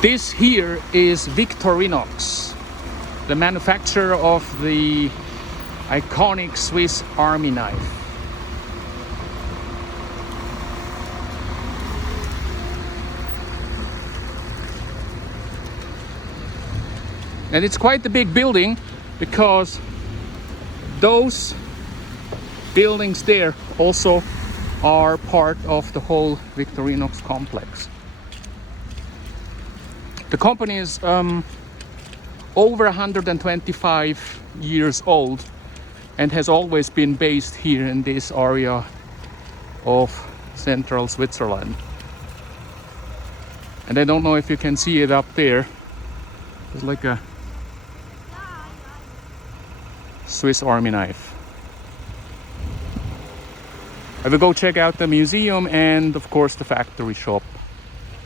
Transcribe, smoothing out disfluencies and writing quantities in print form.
This here is Victorinox, the manufacturer of the iconic Swiss Army knife. And it's quite a big building because those buildings there also are part of the whole Victorinox complex. The company is over 125 years old and has always been based here in this area of central Switzerland. And I don't know if you can see it up there. It's like a Swiss Army knife. I will go check out the museum and of course the factory shop.